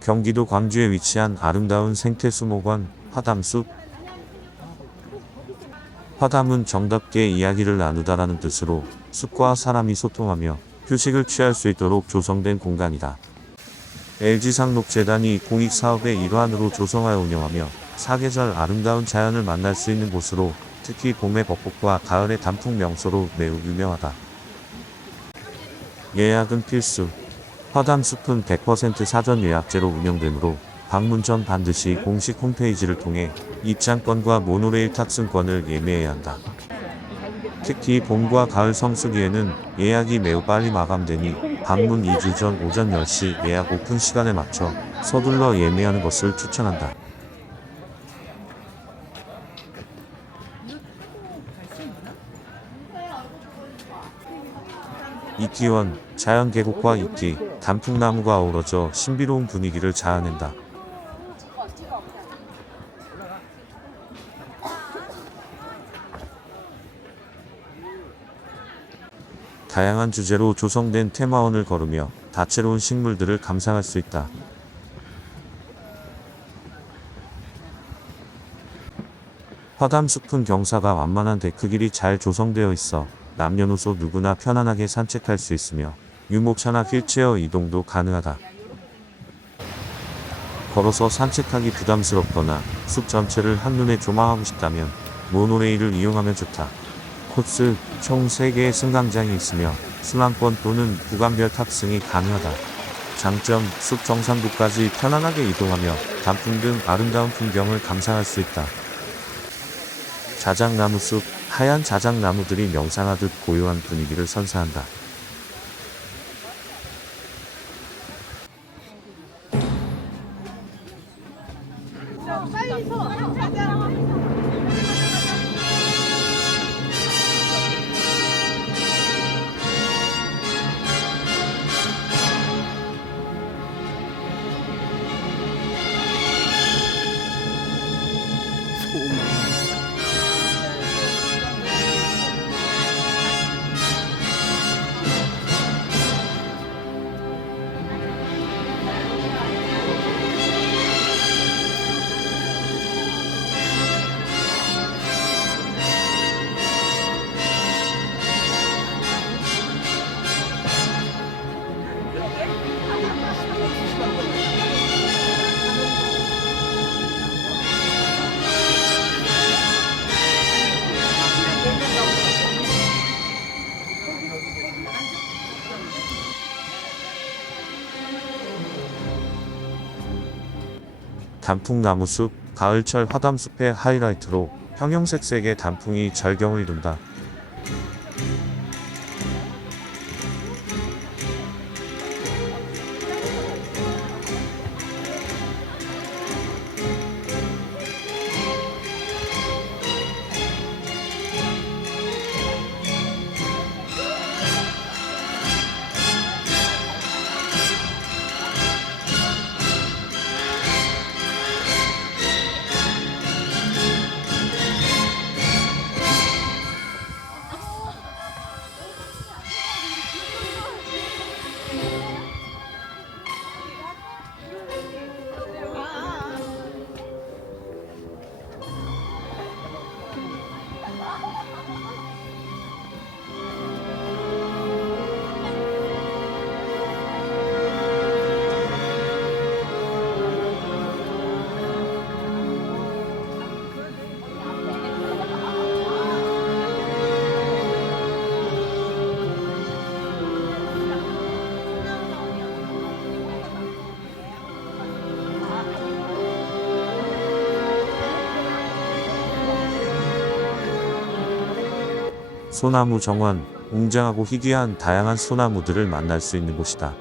경기도 광주에 위치한 아름다운 생태수목원 화담숲. 화담은 정답게 이야기를 나누다라는 뜻으로 숲과 사람이 소통하며 휴식을 취할 수 있도록 조성된 공간이다. LG상록재단이 공익사업의 일환으로 조성하여 운영하며 사계절 아름다운 자연을 만날 수 있는 곳으로, 특히 봄의 벚꽃과 가을의 단풍 명소로 매우 유명하다. 예약은 필수. 화담숲은 100% 사전 예약제로 운영되므로 방문 전 반드시 공식 홈페이지를 통해 입장권과 모노레일 탑승권을 예매해야 한다. 특히 봄과 가을 성수기에는 예약이 매우 빨리 마감되니 방문 2주 전 오전 10시 예약 오픈 시간에 맞춰 서둘러 예매하는 것을 추천한다. 이티원, 자연 계곡과 이티, 단풍나무가 어우러져 신비로운 분위기를 자아낸다. 다양한 주제로 조성된 테마원을 걸으며 다채로운 식물들을 감상할 수 있다. 화담숲은 경사가 완만한 데크길이 잘 조성되어 있어 남녀노소 누구나 편안하게 산책할 수 있으며 유모차나 휠체어 이동도 가능하다. 걸어서 산책하기 부담스럽거나 숲 전체를 한눈에 조망하고 싶다면 모노레일을 이용하면 좋다. 코스 총 3개의 승강장이 있으며 순환권 또는 구간별 탑승이 가능하다. 장점, 숲 정상부까지 편안하게 이동하며 단풍 등 아름다운 풍경을 감상할 수 있다. 자작나무숲, 하얀 자작나무들이 명상하듯 고요한 분위기를 선사한다. 단풍나무숲, 가을철 화담숲의 하이라이트로 형형색색의 단풍이 절경을 이룬다. 소나무 정원, 웅장하고 희귀한 다양한 소나무들을 만날 수 있는 곳이다.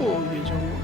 추억이죠.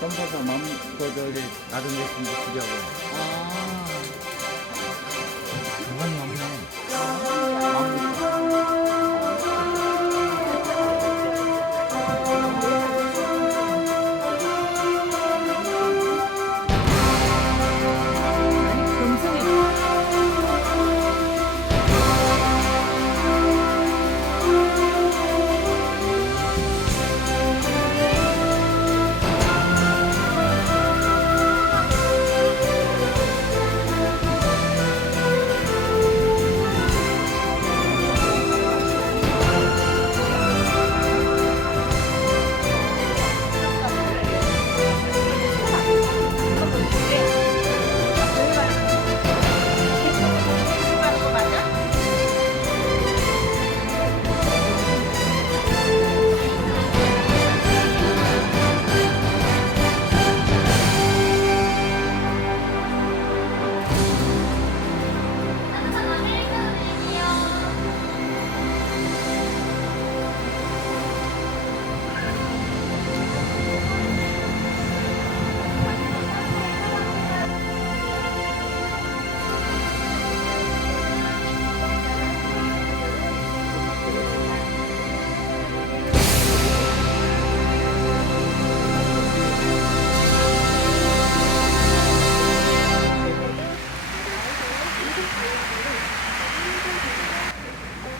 점사사 맘, 저기, 다른 데 있으면 주자고. 그건 맞네.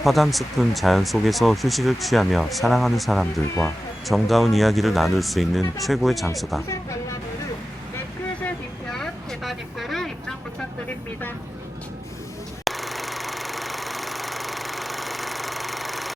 화담숲은 자연 속에서 휴식을 취하며 사랑하는 사람들과 정다운 이야기를 나눌 수 있는 최고의 장소다. 네, 크실 뒤편 계단 입구로 입장 부탁드립니다.